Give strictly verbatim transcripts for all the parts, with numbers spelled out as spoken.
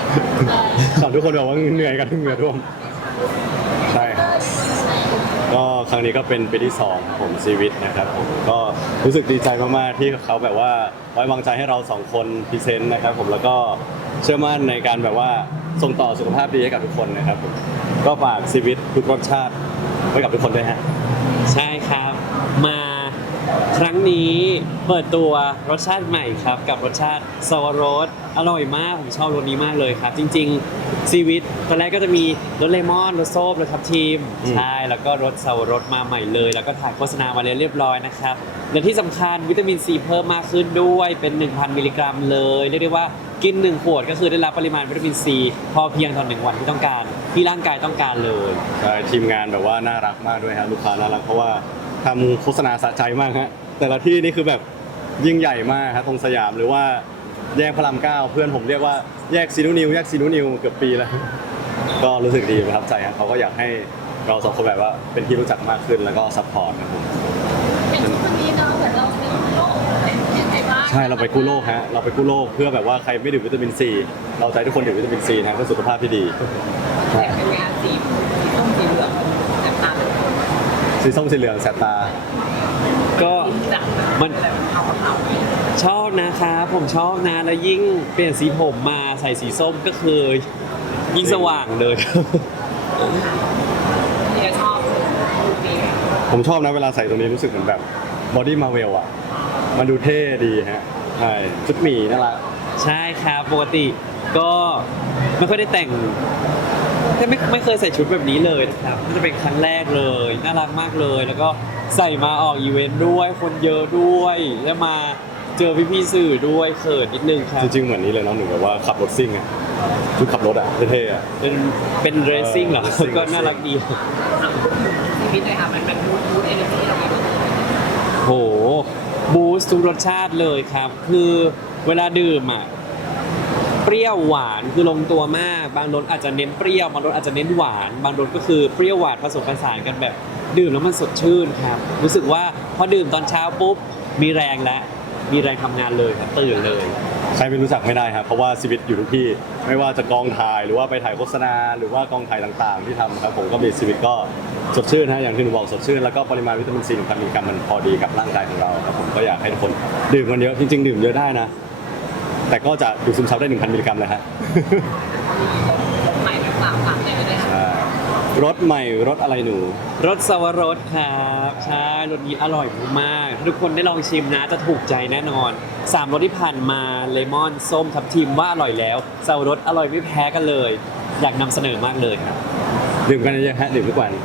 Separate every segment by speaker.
Speaker 1: สอนทุกคนบอกว่าเหนื่อยกันเหงื่อท่วมใช่ครับก็ครั้งนี้ก็เป็นปีที่สองของผมชีวิตนะครับผมก็รู้สึกดีใจมากๆที่เขาแบบว่าไว้วางใจให้เราสองคนพรีเซนต์นะครับผมแล้วก็เชื่อมั่นในการแบบว่าส่งต่อสุขภาพดีให้กับทุกคนนะครับผมก็ฝากชีวิตทุกรสชาติไว้กับทุกคนด้วยฮะ
Speaker 2: ใช่ครับมาครั้งนี้เปิดตัวรสชาติใหม่ครับกับรสชาติสวรสอร่อยมากผมชอบรสนี้มากเลยครับ จริงๆชีวิตตอนแรกก็จะมีรสเลมอนรสส้มรสทับทิม
Speaker 1: อืม
Speaker 2: ใช่แล้วก็รสสวรสมาใหม่เลย แล้วก็ถ่ายโฆษณามาแล้วเรียบร้อยนะครับและที่สำคัญวิตามินซีเพิ่มมากขึ้นด้วยเป็น หนึ่งพัน มิลลิกรัมเลยเรียกได้ว่ากินหนึ่งขวดก็คือได้รับปริมาณวิตามินซีพอเพียงต่อหนึ่งวันที่ต้องการที่ร่างกายต้องการเลย
Speaker 1: ใช่ทีมงานแบบว่าน่ารักมากด้วยฮะลูกค้าน่ารักเพราะว่าทำโฆษณาสะใจมากฮะแต่ละที่นี่คือแบบยิ่งใหญ่มากครับตรงสยามหรือว่าแยกพระรามเก้าเพื่อนผมเรียกว่าแยกซีนูนิวแยกซีนูนิวเกือบปีแล้วก็รู้สึกดีประทับใจครับเขาก็อยากให้เราสองคนแบบว่าเป็นที่รู้จักมากขึ้นแล้วก็ซัพพอร์ตนะครับผม
Speaker 3: เป็นชุดวันนี้เนาะเหมือนเราเป็นโลกเป็นยังไงบ้าง
Speaker 1: ใช่เราไปกู้โลกฮะเราไปกู้โลกเพื่อแบบว่าใครไม่ดื่มวิตามินซีเราจะให้ทุกคนดื่มวิตามินซีนะเพื่อสุขภาพที่ดี
Speaker 3: เป็นงานสีสีส้มสีเหลืองแบบนั้น
Speaker 1: สีส้มสีเหลืองแสบตา
Speaker 2: ก็
Speaker 3: จับ
Speaker 2: มัน
Speaker 3: อะไรมันเข้ากับเรา
Speaker 2: ชอบนะครับผมชอบนะแล้วยิ่งเปลี่ยนสีผมมาใส่สีส้มก็คือยิ่งสว่างเลย
Speaker 3: เนี่ยชอบดูดี
Speaker 1: ผมชอบนะเวลาใส่ตัวนี้รู้สึกเหมือนแบบบอดี้มาเวลอ่ะมันดูเท่ดีฮะใช่ชุดหมีน่ารัก
Speaker 2: ใช่ครับปกติก็ไม่ค่อยได้แต่งแค่ไม่ไม่เคยใส่ชุดแบบนี้เลยนะครับนี่จะเป็นครั้งแรกเลยน่ารักมากเลย แล้วก็ใส่มาออกอีเวนต์ด้วยคนเยอะด้วยแล้วมาเจอพี่ๆสื่อด้วยเขินนิดนึงครับ
Speaker 1: จริงๆเหมือนนี้เลยเนาะหนูแบบว่าขับรถซิ่งอ่ะชุดขับรถอ่ะเท่ๆอ่ะ
Speaker 2: เป็นเป็นเรซซิ่งเหรอ
Speaker 1: เออ racing
Speaker 2: ก็น่ารักดี
Speaker 3: ชีวิตเลยค่ะมันเป็นบูทบูทเอเนอร์จีเราเอง
Speaker 2: โหบูสต์ทุกรสชาติเลยครับ คือเวลาดื่มอ่ะเปรี้ยวหวานคือลงตัวมาก บางรสอาจจะเน้นเปรี้ยวบางรสอาจจะเน้นหวาน บางรสก็คือเปรี้ยวหวานผสมผสานกันแบบดื่มแล้วมันสดชื่นครับ รู้สึกว่าพอดื่มตอนเช้าปุ๊บมีแรงแล้วมีแรงทำงานเลยครับตื่นเลย
Speaker 1: ใครไม่รู้จักไม่ได้ครับเพราะว่าชีวิตอยู่ทุกที่ไม่ว่าจะกองถ่ายหรือว่าไปถ่ายโฆษณาหรือว่ากองถ่ายต่างๆ ที่ทำครับผมก็มีชีวิตก็สดชื่นฮะอย่างที่หนูบอกสดชื่นแล้วก็ปริมาณวิตามินซีหนึ่งพันมิลลิกรัมมันพอดีกับร่างกายของเราครับผมก็อยากให้ทุกคนดื่มกันเยอะจริง ๆ ดื่มเยอะได้นะ แต่ก็จะดูดซึมซับได้หนึ่งพันมิลลิกรัมเลยฮะ
Speaker 3: ใหม่แบบสามสามเลยก็ได้ค่ะ
Speaker 1: ใช่รสใหม่รสอะไรหนู
Speaker 2: รสสวรสครับใช่รสนี้อร่อยมากๆทุกคนได้ลองชิมนะจะถูกใจแน่นอนสามรสที่ผ่านมาเลมอนส้มทับทิมว่าอร่อยแล้วสวรสอร่อยไม่แพ้กันเลย อยากนำเสนอมากเลยครับ
Speaker 1: ดื่มกันเยอะๆฮะดื่มทุกวัน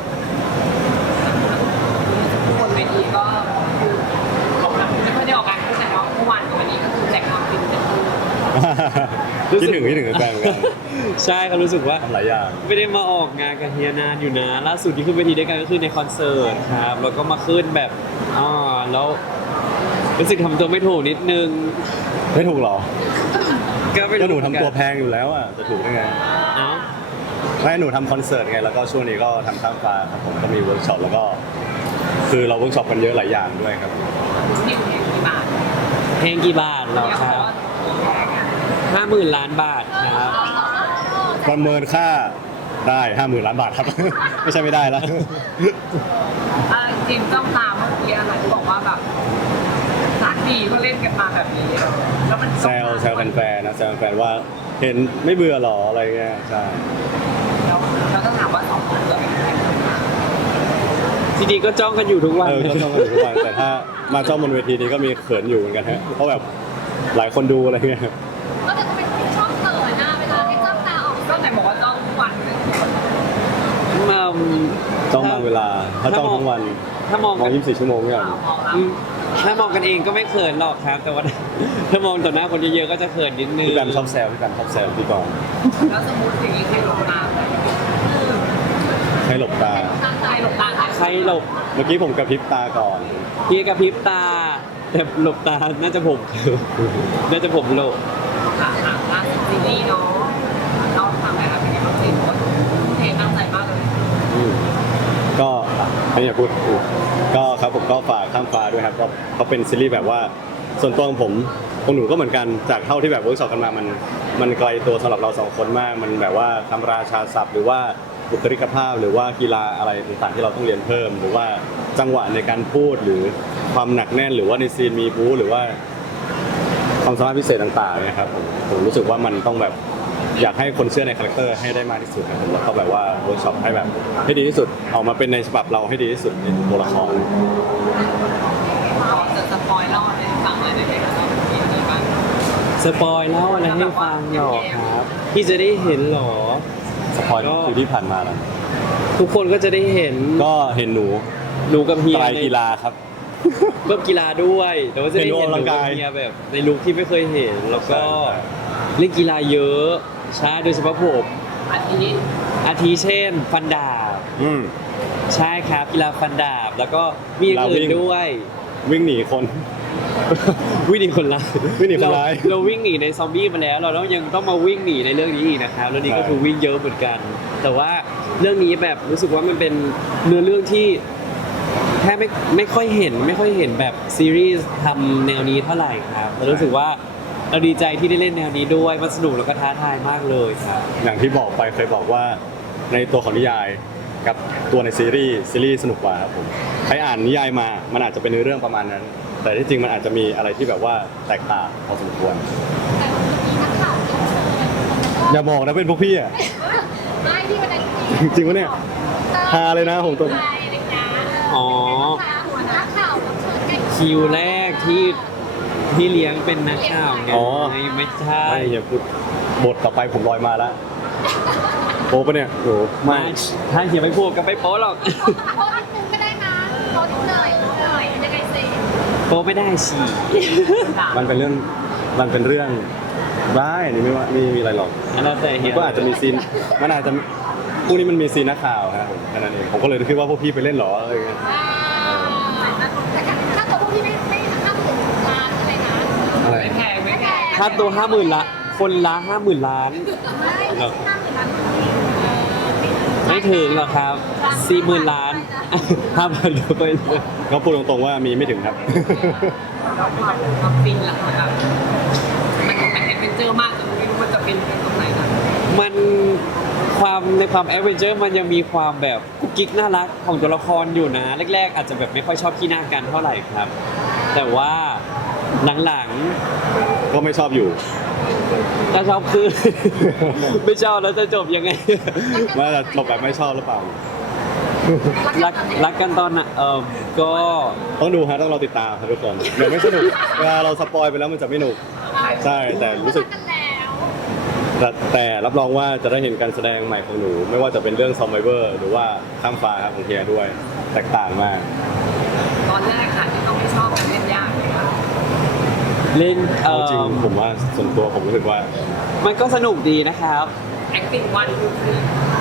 Speaker 3: ทุกคนเวทีก็คือออกแบบไม่ค่อยได้ออกการพูดแต่ว่าเมื่อวานกับวันนี้ก็คือแจกความฟินเป็นคู่
Speaker 2: รู้สึ
Speaker 1: คิด
Speaker 2: ก
Speaker 1: ถึงคิดถึงแฟนเหมือนกัน
Speaker 2: ใช่เขารู้สึกว่า
Speaker 1: ทำหลายอย่าง
Speaker 2: ไม่ได้มาออกงานกับเฮียนานอยู่นะล่าสุดที่ขึ้นเวทีด้วยกันก็คือในคอนเสิร์ตครับแล้วก็มาขึ้นแบบอ่าแล้วรู้สึกทำตัวไม่ถูกนิดนึง
Speaker 1: ไม่ถูกหรอ
Speaker 2: ก็ไม่
Speaker 1: ก็
Speaker 2: รู้
Speaker 1: หนู
Speaker 2: เมือน
Speaker 1: ทำ
Speaker 2: กัน
Speaker 1: ตัวแพงอยู่แล้วอ่ะจะถูกได้ไง
Speaker 2: เอ้า
Speaker 1: ไม่หนูทำคอนเสิร์ตไงแล้วก็ช่วงนี้ก็ทำข้ามฟ้าครับผมก็มีเวิร์กช็อปแล้วก็ คือเราเวิร์กช็อปกันเยอะหลายอย่างด้วยครับ
Speaker 3: นี่คือกี่บาท
Speaker 2: เพลงกี่บาทเหรอ
Speaker 3: เนี่ย
Speaker 2: ค
Speaker 3: เขา
Speaker 2: รับ
Speaker 3: ว่าตัวแพงอ่ะ
Speaker 2: ห้าหมื่นล้านบาทครับ
Speaker 1: ประเมินค่าได้ห้าหมื่นล้านบาทครับ ไม่ใช่ไม่ได้แล้ว
Speaker 3: อ่าจริงต้องตามเมื่อกี้อะไรที่บอกว่าแบบสามปีก็เล่นกันมาแบบนี้แล้วมัน
Speaker 1: แซวแซวแฟนๆนะแซวแฟนๆว่าเห็นไม่เบื่อหรออะไรเงี้ยใช่
Speaker 3: แล้วเราต้องถามว่าสองคนเกิดเป็นใครขึ้นมา
Speaker 2: จริงๆก็จ้องกันอยู่ทุกวัน
Speaker 1: เออก็จ้องกันอยู่ทุกวันแต่ถ้ามาจ้องบนเวทีนี้ก็มีเขินอยู่เหมือนกันฮะเพราะแบบหลายคนดูอะไรเงี้ย
Speaker 4: ก็แต่ก็เป็นคนชอบเขินนะเวลาให้จ้องตาออก
Speaker 3: ก็ไหนบอกว่าต้องทุกวันเลย
Speaker 2: อืม
Speaker 1: จ้องบางเวลาถ้าจ้องทั้งวัน
Speaker 2: ถ้ามอง
Speaker 1: มอง
Speaker 2: กัน
Speaker 1: ยี่สิบสี่ชั่วโมงเนี่ย
Speaker 3: เอามองแล้ว
Speaker 2: อืมถ้ามองกันเองก็ไม่เขินหรอกครับ แต่ว่า ถ้ามองต่อหน้าคนเยอะๆก็จะเขินนิดนึง
Speaker 1: พี่กันชอบแซวพี่กันชอบแซวพี่กอง
Speaker 3: แล้วสมมติอย่างนี้ใครหลบตา
Speaker 1: ให้หลบตา
Speaker 3: ตั้งใจหลบตา
Speaker 2: ใครหลบ
Speaker 1: เมื่อกี้ผมกระพริบตาก่อน
Speaker 2: พี่กระพริบตา แต่หลบตาน่าจะผม น่าจะผมหลบ
Speaker 3: ค่ะอ่ะล่าสุดซีรีส์เนาะเราทำอะไรคะเป็นไงบ้างซีรีส์เทตั้งใจมากเลย
Speaker 1: อืมก็ไม่อยากพูดอืมก็ครับผมก็ฝากข้ามฟ้าด้วยครับก็เขาเป็นซีรีส์แบบว่าส่วนตัวของผมของหนูก็เหมือนกันจากเท่าที่แบบเวิร์กช็อปกันมามันมันไกลตัวสำหรับเราสองคนมากมันแบบว่าคำราชาศัพท์ หรือว่าบุคลิกภาพหรือว่ากีฬาอะไรต่างๆที่เราต้องเรียนเพิ่ม หรือว่าจังหวะในการพูดหรือความหนักแน่นหรือว่าในซีนมีบู๊หรือว่าความสามารถพิเศษต่างๆเนี่ยครับผมผมรู้สึกว่ามันต้องแบบอยากให้คนเชื่อในคาแรคเตอร์ให้ได้มากที่สุดครับผมแล้วก็แบบว่าเวิร์กช็อปให้แบบให้ดีที่สุดออกมาเป็นในฉบับเราให้ดีที่สุดในตัวละคร
Speaker 3: เราจะสปอยเล่าอะไรให้ฟังหน่อยได้ไหมครับมีอะไรบ้าง
Speaker 2: สปอยเล่าอะไรให้ฟังหรอครับพี่จะได้เห็นหรอ
Speaker 1: สปอยล์คือที่ผ่านมาแล้ว
Speaker 2: ทุกคนก็จะได้เห็น
Speaker 1: ก็เห็นหนู
Speaker 2: หนูกับเฮีย
Speaker 1: ไตร
Speaker 2: ใน
Speaker 1: กีฬาครับ
Speaker 2: ก็กีฬาด้วยแต่ว่าจะได้เห็น
Speaker 1: เห็น
Speaker 2: ห
Speaker 1: ดู
Speaker 2: นู
Speaker 1: ออกกำลัง
Speaker 2: กับ
Speaker 1: กาย
Speaker 2: เฮียแบบในลุคที่ไม่เคยเห็น แล้วก็
Speaker 1: ใช่
Speaker 2: เล่นกีฬาเยอะใช่โดยเฉพาะผม
Speaker 3: อาทิตย์
Speaker 2: อาทิเช่น ฟันดาบ
Speaker 1: อืม
Speaker 2: ใช่ครับกีฬาฟันดาบ แล้วก็มีอย่างอื่น
Speaker 1: กีฬาวิ่ง
Speaker 2: ด้วย
Speaker 1: วิ่งหนีคน
Speaker 2: วิ่งหนีคนร้าย
Speaker 1: วิ่งหนีคนร้าย
Speaker 2: เเราวิ่งหนีในซอมบี้มาแล้ว เราต้องยังต้องมาวิ่งหนีในเรื่องนี้อีกนะครับเรื่องนี้ก็
Speaker 1: ใช่
Speaker 2: คือวิ่งเยอะเหมือนกัน แต่ว่าเรื่องนี้แบบรู้สึกว่ามันเป็นเนื้อเรื่องที่แค่ไม่ไม่ค่อยเห็นไม่ค่อยเห็นแบบซีรีส์ทำแนวนี้เท่าไหร่ครับแต่รู้สึกว่าเราดีใจที่ได้เล่นแนวนี้ด้วยมันสนุกแล้วก็ท้าทายมากเลยครับ
Speaker 1: อย่างที่บอกไปเคยบอกว่าในตัวของนิยายกับตัวในซีรีส์ซีรีส์สนุกกว่าครับผมใครอ่านนิยายมามันอาจจะเป็นเรื่องประมาณนั้น แต่ที่จริงมันอาจจะมีอะไรที่แบบว่าแตกต่างพอสมควร
Speaker 4: แต่วันนี้นักข่าวเยอะเลย
Speaker 1: อย่าบอกนะเป็นพวกพี่อ่ะ
Speaker 4: ไม่ที่วันนั้น
Speaker 1: จริงปะเนี่ยฮาเลยนะผมตัว
Speaker 4: อะไรอะไรนะ
Speaker 2: อ๋อ
Speaker 4: นักข่าวรับเชิญกัน
Speaker 2: คิวแรกที่ที่เลี้ยงเป็นนักข่าวไง
Speaker 1: อ๋อ
Speaker 2: ไม่ใช่
Speaker 1: ไม่อย่าพูดบทต่อไปผมลอยมาแล้วโป๊ปะเนี่ยโหไม่
Speaker 2: ไม่ถ้าเฮียไม่พูดก็ไม่โป๊หรอก
Speaker 4: โพสต์นิดนึงก็ได้นะโพสต์นิดหน่อยนิดหน่อยยังไงสิ
Speaker 2: โป๊ไม่ได้ฉี่
Speaker 1: มันเป็นเรื่องมันเป็นเรื่องได้นี่ไม่ว่านี่มีอะไรหรอก
Speaker 2: อันนั้นแต่เฮีย
Speaker 1: ก็อาจจะมีซีน มันอาจจะพวกนี้มันมีซีนนักข่าวครับผมแค่นั้นเอง ผมก็เลยคิดว่าพวกพี่ไปเล่นเหรออะไรอย่างเงี้ย
Speaker 4: อ่าแต่ถ้าตัวพวกพี่ไม่ไม่ห้ามถึงล้านอะไรนะ
Speaker 1: อะไร
Speaker 3: ไม่แพงไม่แพง
Speaker 2: ค่าตัวห้าหมื่นละคนละห้าหมื่นล้าน
Speaker 4: ไม่ห้ามถึงล้าน
Speaker 2: ไม่ถึงหรอกครับสี่หมื่นล้านห้าพันตัวไปเลย
Speaker 1: ก็พูดตรงๆว่ามีไม่ถึงครับ
Speaker 3: เราความความฟินล่ะแบบมันมันแอดเวนเจอร์มากจนไม่รู้มันจะเป็นตรงไหนนะ
Speaker 2: มันความในความแอดเวนเจอร์มันยังมีความแบบกุ๊กกิ๊กน่ารักของตัวละครอยู่นะ แรกๆ อาจจะแบบไม่ค่อยชอบขี้หน้ากันเท่าไหร่ครับ แต่ว่าหลัง
Speaker 1: ก็ไม่ชอบอยู่
Speaker 2: ๆถ้าชอบคือ ไม่ชอบแล้วจะจบยังไง
Speaker 1: ว่าจะจบแบบไม่ชอบหรือเปล่า
Speaker 2: รักรักกันตอนน่ะเออก็
Speaker 1: ต้องดูฮะต้องรอติดตามครับทุกคนเดี๋ยวไม่สนุก เวลาเราสปอยไปแล้วมันจะไม่หนุก ใช่แต่รู้สึก
Speaker 4: กันแล้ว
Speaker 1: แต่แต่รับรองว่าจะได้เห็นการแสดงใหม่ของหนู ไม่ว่าจะเป็นเรื่อง Survivor หรือว่าข้ามฟ้าครับของเฮียด้วย แตกต่างมาก
Speaker 3: ตอนแรกค่ะที่ต้องไม่ชอบกันเล่นยากเลยค่ะ
Speaker 2: เล่นเอ
Speaker 1: เอาจริง
Speaker 2: อ
Speaker 1: ผมว่าส่วนตัวผมรู้สึกว่า
Speaker 2: มันก็สนุกดีนะครับ
Speaker 3: acting one two three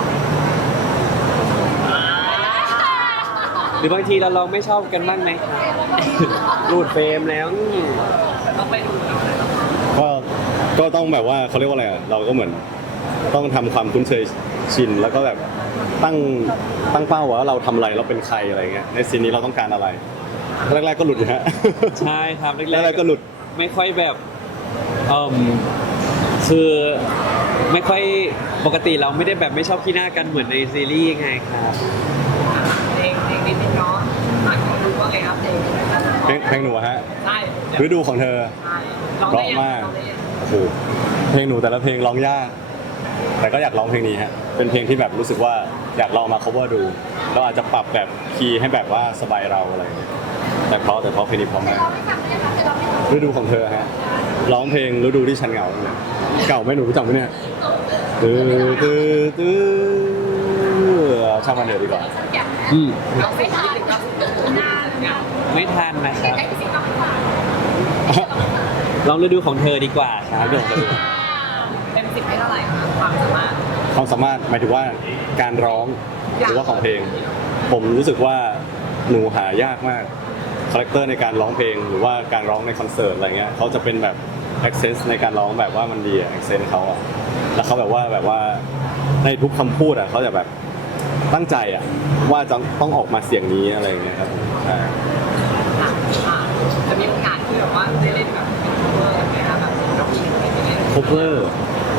Speaker 2: หรือบางทีเราลองไม่ชอบกันบ้างไหมครับ รูดเฟรมแล้วอืม
Speaker 3: ต้องไปดูกันเลย
Speaker 1: ก็ก็ต้องแบบว่าเขาเรียกว่าอะไรอะเราก็เหมือนต้องทำความคุ้นเคยชิน แล้วก็แบบตั้งตั้งเป้าว่าเราทำอะไรเราเป็นใครอะไรเงี้ยในซีนนี้เราต้องการอะไรแรกๆก็หลุดอยู่ฮะ
Speaker 2: ใช่ครับแร
Speaker 1: แร
Speaker 2: ก
Speaker 1: กๆก็หลุด
Speaker 2: ๆไม่ค่อยแบบเอ่มคือไม่ค่อยปกติเราไม่ได้แบบไม่ชอบขี้หน้ากันเหมือนในซีรีส์ไงครับ
Speaker 3: เพลงเพลงนิดนึงเนาะหาคนรู้ว่าไงครับเพลง
Speaker 1: เพลงเพลงหนูฮะ
Speaker 3: ใช่
Speaker 1: ฤดูของเธอ
Speaker 3: ใช่ร้อง
Speaker 1: เพ
Speaker 3: ได้
Speaker 1: ราะ
Speaker 3: ยัง
Speaker 1: มาก
Speaker 3: ร้องได้ยัง
Speaker 1: โอ้โหเพลงหนูแต่ละเพลงร้องยาก แต่ก็อยากร้องเพลงนี้ฮะเป็นเพลงที่แบบรู้สึกว่าอยากลองมา cover ดูเราอาจจะปรับแบบคีย์ให้แบบว่าสบายเราอะไรอย่างเงี้ยแต่เพราะแต่เพราะเพลงนี้เพราะ
Speaker 4: แต่
Speaker 1: มาก
Speaker 4: เราไม่ทำไม่ได้ทำแต่เราไม่ทำ
Speaker 1: ฤดูของเธอฮะร้องเพลงฤดูที่ฉันเหงาเนี่ยเก่าไหมหนูรู้จักไหมเนี่ยตื้อตื้อตื้อช่างมันเถอะดีกว่า
Speaker 4: อย่าง
Speaker 2: อืม
Speaker 3: เราไม่ทันก็หน้าเนี่ย
Speaker 2: ไม่ทันนะค
Speaker 4: เด็
Speaker 2: รับ
Speaker 4: กได้สิ่งเราไม่ท
Speaker 2: ลองฤดูของเธอดีกว่าครับ
Speaker 1: เรื่องของเธอ
Speaker 3: เต็มสิบให้เท่าไหร่คะความสามารถ
Speaker 1: ความสามารถหมายถึงว่าการร้องหรือว่าของเพลง ผมรู้สึกว่าหนูหายากมากคาแรคเตอร์ในการร้องเพลง หรือว่าการร้องในคอนเสิร์ตอะไรเงี้ยเขาจะเป็นแบบ accent ในการร้องแบบว่ามันดีอะ accent เขาอะแล้วเขาแบบว่าแบบว่าในทุกคำพูดอะเขาจะแบบตั้งใจอะว่าจะต้องออกมาเสียงนี้อะไรอย่างเงี้ยครับผมใช่
Speaker 3: ค่ะอ่าจะมีโอกาสที่แบบว่าได้เล่นแบบเป็นโคเวอร์กันไหมคะแบบเรามีไม่ได้เล่น
Speaker 1: cover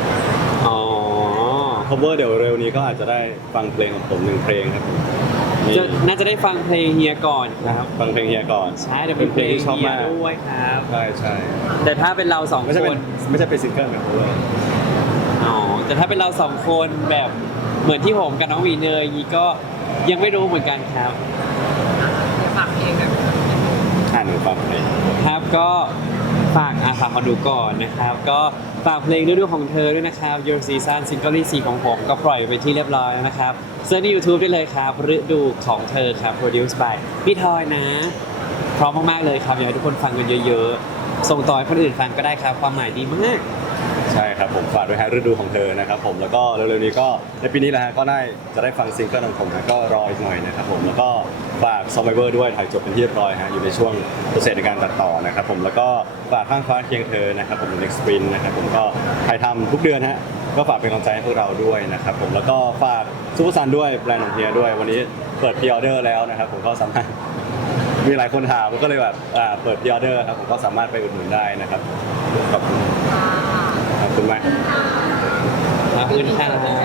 Speaker 1: cover เดี๋ยวเร็วนี้ก็อาจจะได้ฟังเพลงของผมหนึ่งเพลงครับผมนี่
Speaker 2: จะน่าจะได้ฟังเพลงเฮียก่อนครับ
Speaker 1: ฟังเพลงเฮียก่อน
Speaker 2: ใช่เดี๋ยวเป็นเพลง
Speaker 1: ที่ชอบ
Speaker 2: เฮีย
Speaker 1: มาก
Speaker 2: ด้วยครับ
Speaker 1: ใช่ใช่
Speaker 2: แต่ถ้าเป็นเราสอง
Speaker 1: ไม่ใช่
Speaker 2: ค
Speaker 1: เป็น
Speaker 2: น
Speaker 1: ไม่ใช่เป็นซิงเกิลแบบ cover
Speaker 2: อ๋อแต่ถ้าเป็นเราสองคนแบบเหมือนที่ผมกับน้องหวีเนยนี้ก็ยังไม่รู้เหมือนกันครับ
Speaker 3: ฝากเพลงแบบ
Speaker 1: อ่านหนูฟังเพลง
Speaker 2: ครับก็ฝากอาฝากมาดูก่อนนะครับ ก็ฝากเพลงฤดูของเธอด้วยนะครับ Your Season ซิงเกิลที่สี่ของผมก็ปล่อยไปที่เรียบร้อยแล้วนะครับเซิร์ชใน YouTube ได้เลยครับฤดูของเธอครับ Produced by พี่ทอยนะพร้อมมากๆเลยครับอยากให้ทุกคนฟังกันเยอะๆ ส่งต่อให้คนอื่นฟังก็ได้ครับความหมายดีมาก
Speaker 1: ใช่ครับผมฝากด้วยฮะฤดูของเธอนะครับผมแล้วก็เร็วๆนี้ก็ในปีนี้แหละฮะก็ได้จะได้ฟังซิงเกิลของผมนะก็รออีกหน่อยนะครับผมแล้วก็ฝาก Survivor ด้วยถ่ายจบเป็นที่เรียบร้อยฮะอยู่ในช่วงโปรเซสในการตัดต่อนะครับผมแล้วก็ฝากข้างฟ้าเคียงเธอนะครับผม Next Sprint นะครับผมก็ถ่ายทำทุกเดือนฮะก็ฝากเป็นกำลังใจให้พวกเราด้วยนะครับผมแล้วก็ฝากซูเปอร์ซันด้วยแบรนด์ของเฮียด้วยวันนี้เปิดพรีออเดอร์แล้วนะครับผมก็สามารถ มีหลายคนถามก็เลยแบบอ่าเปิดพรีออเดอร์ครับผมก็สามารถไปอุดหนุนได้นะครับขอบคุณขอบคุณมาก
Speaker 2: ขอบคุณครับ